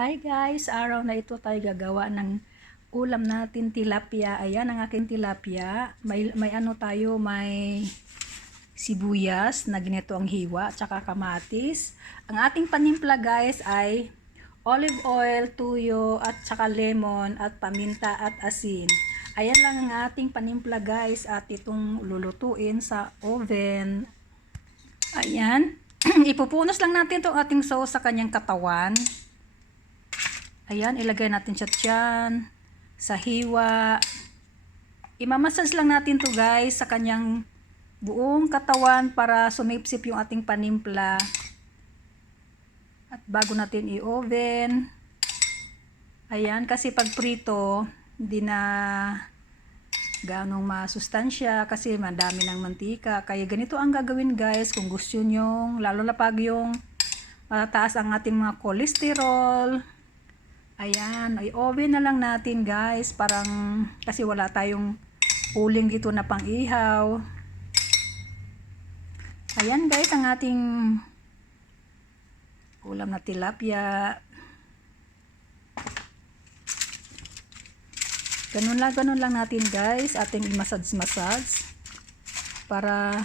Hi guys, araw na ito tayo gagawa ng ulam natin tilapia. Ayan ang aking tilapia. May ano tayo, may sibuyas na ganito ang hiwa, tsaka kamatis. Ang ating panimpla guys ay olive oil, tuyo, at tsaka lemon, at paminta at asin. Ayan lang ang ating panimpla guys, at itong lulutuin sa oven. Ayan. Ipupunos lang natin itong ating sauce sa kanyang katawan. Ayan, ilagay natin siya dyan, sa hiwa. Imamassage lang natin to guys sa kanyang buong katawan para sumipsip yung ating panimpla. At bago natin i-oven. Ayan, kasi pag prito, hindi na ganong masustansya kasi madami ng mantika. Kaya ganito ang gagawin guys kung gusto nyo, lalo na pag yung mataas ang ating mga cholesterol. Ayan, i-oven na lang natin guys, parang kasi wala tayong uling dito na pang ihaw. Ayan guys, ang ating ulam na tilapia. Ganun lang natin guys, ating i-massage para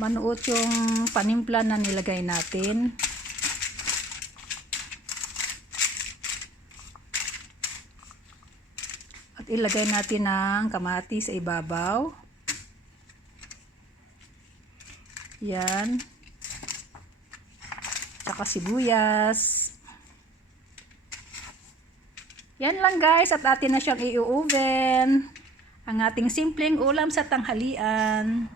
manuot yung panimpla na nilagay natin. At ilagay natin ang kamatis sa ibabaw. Yan. Tsaka sibuyas. Yan lang guys, at atin na siyang i-oven. Ang ating simpleng ulam sa tanghalian.